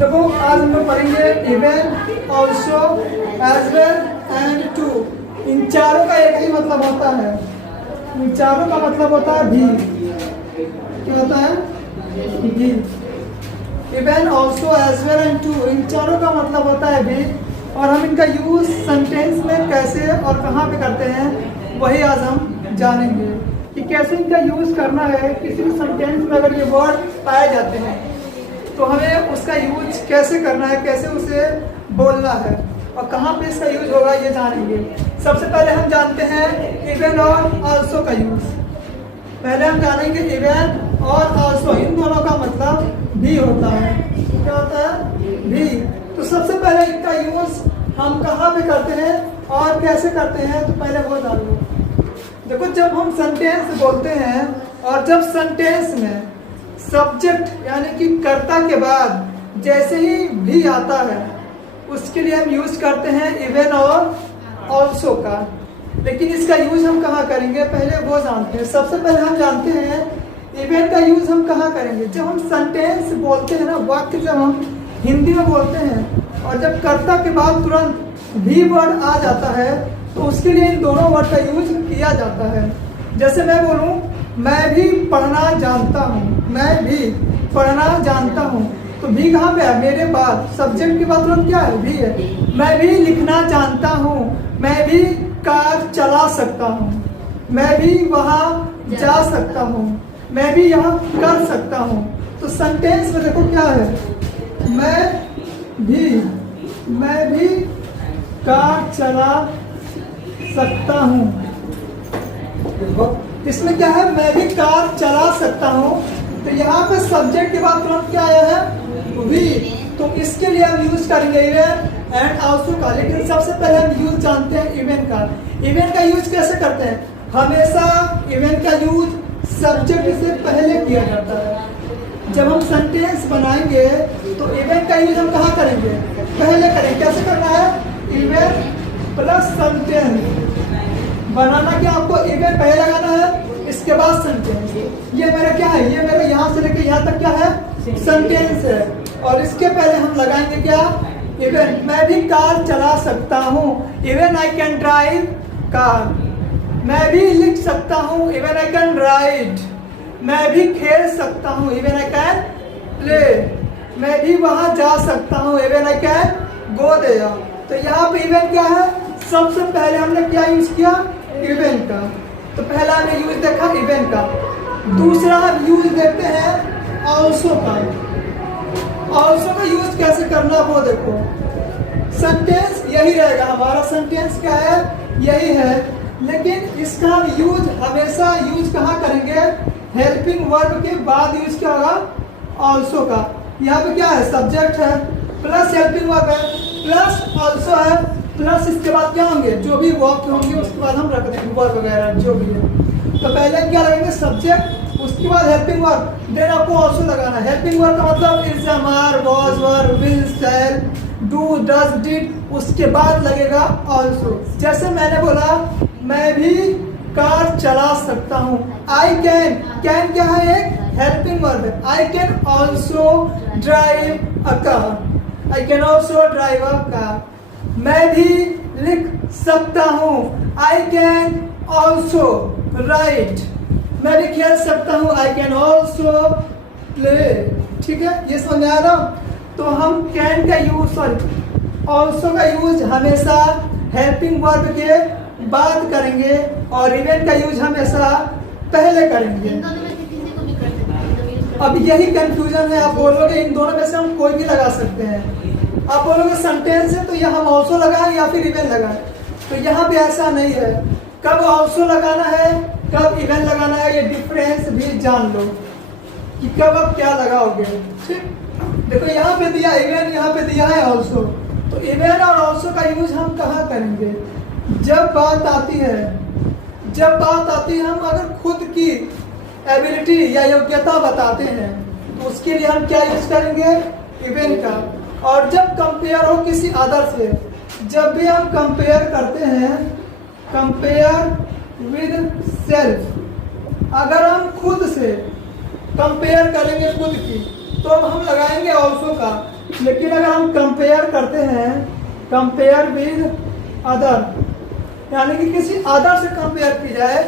देखो आज हम लोग पढ़ेंगे even, also, as well and too. इन चारों का एक ही मतलब होता है, इन चारों का मतलब होता है भी। क्या होता है? भी। Even, also, as well and too, इन चारों का मतलब होता है भी। और हम इनका यूज सेंटेंस में कैसे और कहाँ पे करते हैं वही आज हम जानेंगे कि कैसे इनका यूज करना है। किसी भी सेंटेंस में अगर ये वर्ड पाए जाते हैं तो हमें उसका यूज कैसे करना है, कैसे उसे बोलना है और कहाँ पे इसका यूज होगा ये जानेंगे। सबसे पहले हम जानते हैं इवन और ऑल्सो का यूज। पहले हम जानेंगे इवन और ऑल्सो, इन दोनों का मतलब भी होता है। क्या होता है? भी। तो सबसे पहले इनका यूज हम कहाँ पे करते हैं और कैसे करते हैं तो पहले वो जान लो। देखो जब हम सेंटेंस बोलते हैं और जब सेंटेंस में सब्जेक्ट यानी कि कर्ता के बाद जैसे ही भी आता है उसके लिए हम यूज करते हैं इवन और ऑल्सो का। लेकिन इसका यूज हम कहाँ करेंगे पहले वो जानते हैं। सबसे पहले हम जानते हैं इवन का यूज हम कहाँ करेंगे। जब हम सेंटेंस बोलते हैं ना, वाक्य जब हम हिंदी में बोलते हैं और जब कर्ता के बाद तुरंत भी वर्ड आ जाता है तो उसके लिए इन दोनों वर्ड का यूज किया जाता है। जैसे मैं बोलूं मैं भी पढ़ना जानता हूँ, मैं भी पढ़ना जानता हूँ, तो भी कहाँ पे है? मेरे बाद। सब्जेक्ट के बाद तुरंत क्या है? भी है। मैं भी लिखना जानता हूँ, मैं भी कार चला सकता हूँ, मैं भी वहाँ जा सकता हूँ, मैं भी यहाँ कर सकता हूँ। तो सेंटेंस में देखो क्या है? मैं भी कार चला सकता हूँ। इसमें क्या है? मैं भी कार चला सकता हूँ। तो यहाँ पे सब्जेक्ट के बाद तुरंत क्या आया है? भी। तो इसके लिए हम यूज करेंगे इवन एंड ऑल्सो का। लेकिन सबसे पहले हम यूज जानते हैं इवन का। इवन का यूज कैसे करते हैं? हमेशा इवन का यूज सब्जेक्ट से पहले किया जाता है। जब हम सेंटेंस बनाएंगे तो इवन का यूज हम कहाँ करेंगे? पहले करेंगे। कैसे करना है? इवन प्लस सेंटेंस बनाना। क्या आपको इवन पहले लगाना है, इसके बाद सेंटेंस। ये मेरा क्या है? ये मेरा यहाँ से लेकर यहाँ तक क्या है? सेंटेंस है। और इसके पहले हम लगाएंगे क्या? इवन। मैं भी कार चला सकता हूँ, even I can drive car. मैं भी लिख सकता हूँ, इवन आई कैन राइट। मैं भी खेल सकता हूँ, इवन आई कैन प्ले। मैं भी वहां जा सकता हूँ, even I can go there. तो यहाँ पे इवन क्या है? सबसे पहले हमने क्या यूज किया? इवन का। तो पहला हमने यूज देखा इवन का। दूसरा हम यूज देखते हैं ऑल्सो का। ऑल्सो का यूज कैसे करना वो देखो। सेंटेंस यही रहेगा हमारा। सेंटेंस क्या है? यही है। लेकिन इसका हम यूज हमेशा यूज कहाँ करेंगे? हेल्पिंग वर्ब के बाद यूज क्या होगा? ऑल्सो का। यहाँ पे क्या है? सब्जेक्ट है प्लस हेल्पिंग वर्ब है प्लस ऑल्सो है प्लस इसके बाद क्या होंगे? जो भी वर्ब होंगे उसके बाद हम रख देंगे वर्ब वगैरह जो भी है। तो पहले क्या लगेंगे? सब्जेक्ट, उसके बाद हेल्पिंग वर्ब, देन आपको ऑल्सो लगाना है। हेल्पिंग वर्ब का मतलब is, are, was, were, will, shall, do, does, did, उसके बाद लगेगा ऑल्सो। जैसे मैंने बोला मैं भी कार चला सकता हूँ। आई कैन, कैन क्या है? एक हेल्पिंग वर्ब है। I can also drive a car, I can also drive a car. मैं भी लिख सकता हूँ, आई कैन ऑल्सो राइट। मैं भी खेल सकता हूँ, आई कैन ऑल्सो प्ले। ठीक है, ये समझ आ रहा? तो हम कैन का यूज, सॉरी ऑल्सो का यूज हमेशा हेल्पिंग वर्ब के बाद करेंगे और इवन का यूज हमेशा पहले करेंगे। अब यही कंफ्यूजन है। आप बोलोगे इन दोनों में से हम कोई भी लगा सकते हैं। आप बोलोगे सेंटेंस है तो यहाँ हम ऑल्सो लगाएं या फिर इवन लगाएं, तो यहाँ पे ऐसा नहीं है। कब ऑल्सो लगाना है कब इवन लगाना है ये डिफरेंस भी जान लो कि कब आप क्या लगाओगे। ठीक, देखो यहाँ पे दिया इवन, यहाँ पे दिया है ऑल्सो। तो इवन और ऑल्सो का यूज हम कहाँ करेंगे? जब बात आती है हम अगर खुद की एबिलिटी या योग्यता बताते हैं तो उसके लिए हम क्या यूज करेंगे? इवन का। और जब कंपेयर हो किसी अदर से, जब भी हम कंपेयर करते हैं, कंपेयर विद सेल्फ, अगर हम खुद से कंपेयर करेंगे खुद की तो अब हम लगाएंगे ऑल्सो का। लेकिन अगर हम कंपेयर करते हैं, कंपेयर विद अदर, यानी कि किसी अदर से कंपेयर की जाए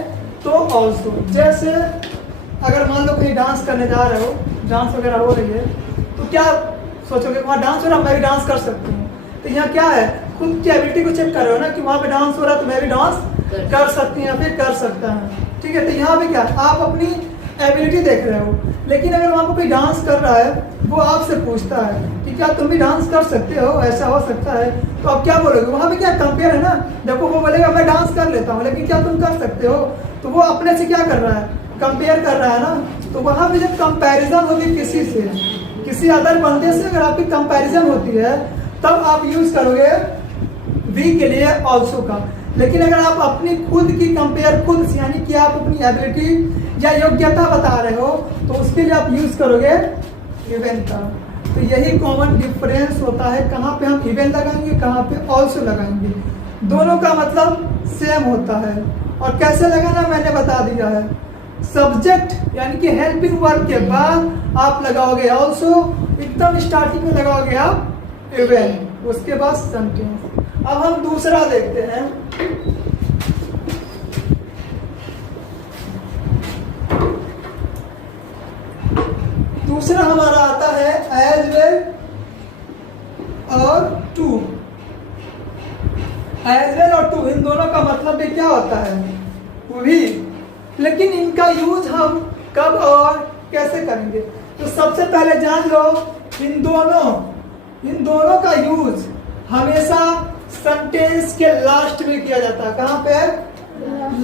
तो ऑल्सो। जैसे अगर मान लो कहीं डांस करने जा रहे हो, डांस वगैरह हो रही है, तो क्या सोचोगे वहाँ डांस हो रहा है, मैं भी डांस कर सकती हूँ। तो यहाँ क्या है, खुद की एबिलिटी को चेक कर रहे हो ना कि वहाँ पे डांस हो रहा है तो मैं भी डांस कर सकती हूँ या फिर कर सकता है। ठीक है, तो यहाँ पे क्या आप अपनी एबिलिटी देख रहे हो। लेकिन अगर वहाँ पर कोई डांस कर रहा है, वो आपसे पूछता है कि क्या तुम भी डांस कर सकते हो, ऐसा हो सकता है, तो आप क्या बोलोगे? वहाँ पे क्या कंपेयर है ना। देखो वो बोलेगा मैं डांस कर लेता हूँ, लेकिन क्या तुम कर सकते हो? तो वो अपने से क्या कर रहा है, कंपेयर कर रहा है ना। तो वहाँ पे जब कंपैरिजन होगी किसी से, किसी अदर बंदे से अगर आपकी कंपैरिजन होती है, तब आप यूज करोगे वी के लिए ऑल्सो का। लेकिन अगर आप अपनी खुद की कंपेयर खुद से, यानी कि आप अपनी एबिलिटी या योग्यता बता रहे हो, तो उसके लिए आप यूज करोगे इवन का। तो यही कॉमन डिफरेंस होता है, कहाँ पे हम इवन लगाएंगे, कहाँ पे ऑल्सो लगाएंगे। दोनों का मतलब सेम होता है। और कैसे लगाना मैंने बता दिया है। सब्जेक्ट यानी कि हेल्पिंग वर्ब के बाद आप लगाओगे ऑल्सो, एकदम स्टार्टिंग में लगाओगे आप इवन, उसके बाद सेंटेंस। अब हम दूसरा देखते हैं। दूसरा हमारा आता है एज वेल और टू। एज वेल और टू, इन दोनों का मतलब भी क्या होता है, भी। लेकिन इनका यूज हम कब और कैसे करेंगे? तो सबसे पहले जान लो, इन दोनों का यूज हमेशा सेंटेंस के लास्ट में किया जाता है। कहां पे?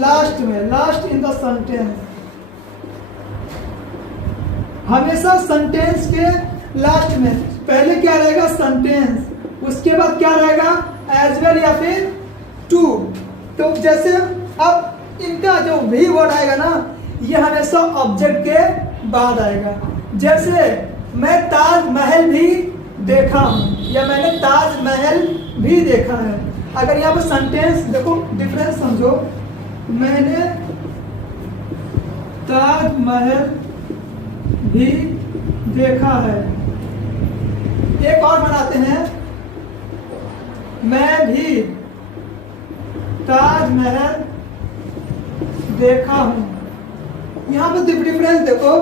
लास्ट में, लास्ट इन द सेंटेंस। हमेशा सेंटेंस के लास्ट में। पहले क्या रहेगा? सेंटेंस, उसके बाद क्या रहेगा? एज वेल या फिर टू। तो जैसे अब इनका जो भी वर्ड आएगा ना, ये हमेशा ऑब्जेक्ट के बाद आएगा। जैसे मैं ताजमहल भी देखा हूं, या मैंने ताजमहल भी देखा है। अगर यहाँ पर सेंटेंस देखो, डिफरेंस समझो, मैंने ताजमहल भी देखा है। एक और बनाते हैं, मैं भी ताजमहल देखा हूं। यहाँ पे डिफरेंस देखो,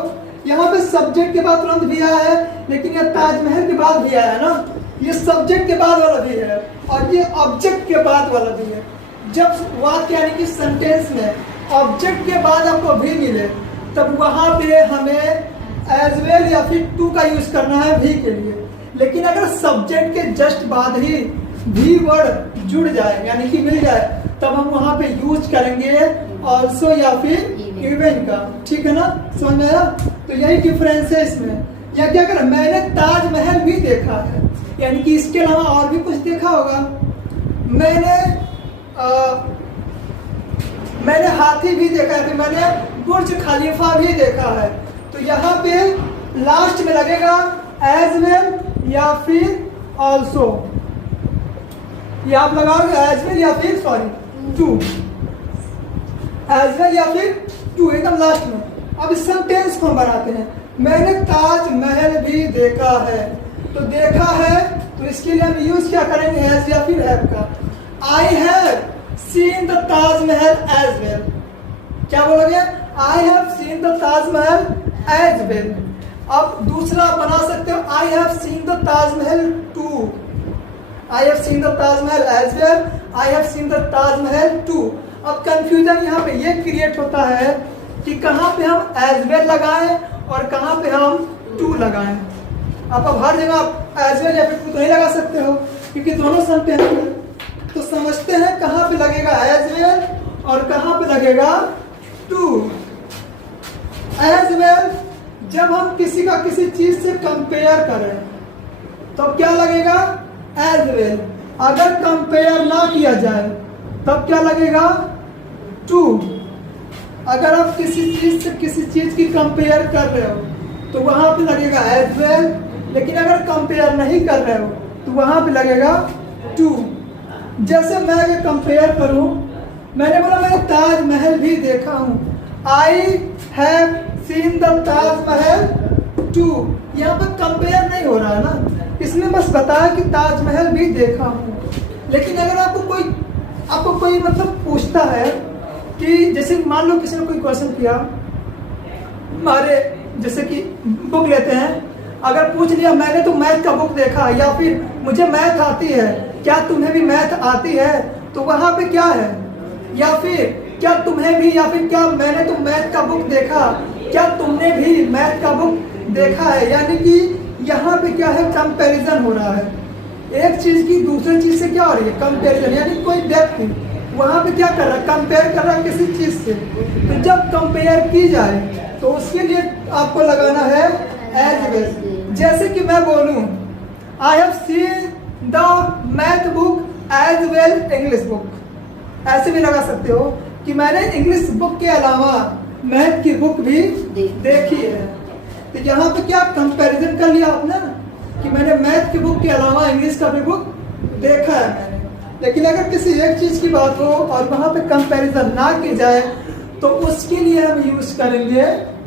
यहाँ पे सब्जेक्ट के बाद तुरंत भी आया है, लेकिन यह ताजमहल के बाद भी आया है ना। ये सब्जेक्ट के बाद वाला भी है और ये ऑब्जेक्ट के बाद वाला भी है। जब वाक्य यानी कि सेंटेंस में ऑब्जेक्ट के बाद आपको भी मिले, तब वहां पे हमें एज वेल या फिर टू का यूज करना है भी के लिए। लेकिन अगर सब्जेक्ट के जस्ट बाद ही भी वर्ड जुड़ जाए यानी कि मिल जाए, तब हम वहां पे यूज करेंगे ऑल्सो या फिर इवन का। ठीक है ना, समझ में आया? तो यही डिफरेंस है इसमें। या क्या करें, मैंने ताजमहल भी देखा है, यानी कि इसके अलावा और भी कुछ देखा होगा। मैंने हाथी भी देखा है, फिर मैंने बुर्ज खलीफा भी देखा है। तो यहाँ पे लास्ट में लगेगा एज वेल या फिर ऑल्सो। ये आप लगाओगे एज वेल या फिर टू, एज वेल या फिर टू एकदम लास्ट में। अब इस सेंटेंस को हम बनाते हैं, मैंने ताजमहल भी देखा है। तो देखा है, तो इसके लिए हम यूज क्या करेंगे? एज या फिर हैव का। I have seen the Taj Mahal as well. क्या बोलोगे? I have seen the Taj Mahal as well. अब दूसरा बना सकते हो, I have seen the Taj Mahal too. I have seen the Taj Mahal as well, I have seen the Taj Mahal too. अब कंफ्यूजन यहाँ पे ये क्रिएट होता है कि कहाँ पे हम एज वेल लगाएं और कहाँ पे हम टू लगाएं। अब हर जगह आप एज वेल या फिर टू तो नहीं लगा सकते हो, क्योंकि दोनों सेंटेंस हैं। तो समझते हैं कहाँ पे लगेगा एज वेल और कहाँ पे लगेगा टू। एज वेल जब हम किसी का किसी चीज से कंपेयर करें, तो क्या लगेगा? As well. अगर कंपेयर ना किया जाए, तब क्या लगेगा? टू। अगर आप किसी चीज से किसी चीज की कंपेयर कर रहे हो, तो वहां पे लगेगा एज वेल। लेकिन अगर कंपेयर नहीं कर रहे हो, तो वहां पे लगेगा टू। जैसे मैं अगर कंपेयर करूं, मैंने बोला मैंने ताजमहल भी देखा हूं। I have seen the Taj Mahal too. यहाँ पर कंपेयर नहीं हो रहा है ना, इस इसमें बस बताया कि ताजमहल भी देखा हूँ। लेकिन अगर आपको कोई मतलब पूछता है कि जैसे मान लो किसी ने कोई क्वेश्चन किया, हमारे जैसे कि बुक लेते हैं, अगर पूछ लिया मैंने तो मैथ का बुक देखा, या फिर मुझे मैथ आती है, क्या तुम्हें भी मैथ आती है, तो वहाँ पे क्या है, या फिर क्या तुम्हें भी, या फिर क्या मैंने तो मैथ का बुक देखा, क्या तुमने भी मैथ का बुक देखा है। यानी कि यहाँ पे क्या है, कंपैरिजन हो रहा है, एक चीज की दूसरे चीज से क्या हो रही है, कंपैरिजन। यानी कोई व्यक्ति वहाँ पे क्या कर रहा है, कंपेयर कर रहा है किसी चीज से। तो जब कंपेयर की जाए तो उसके लिए आपको लगाना है एज वेल। जैसे कि मैं बोलूं I have seen the math book as well English book, ऐसे भी लगा सकते हो कि मैंने इंग्लिश बुक के अलावा मैथ की बुक भी देखी है। तो यहाँ पे क्या कंपैरिजन कर लिया आपने कि मैंने मैथ की बुक के अलावा इंग्लिश का भी बुक देखा है मैंने। लेकिन अगर किसी एक चीज की बात हो और वहां पे कंपैरिजन ना की जाए तो उसके लिए हम यूज करेंगे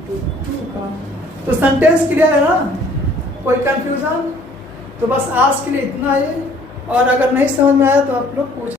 टू का। तो सेंटेंस क्लियर है ना, कोई कंफ्यूजन? तो बस आज के लिए इतना ही, और अगर नहीं समझ में आया तो आप लोग पूछ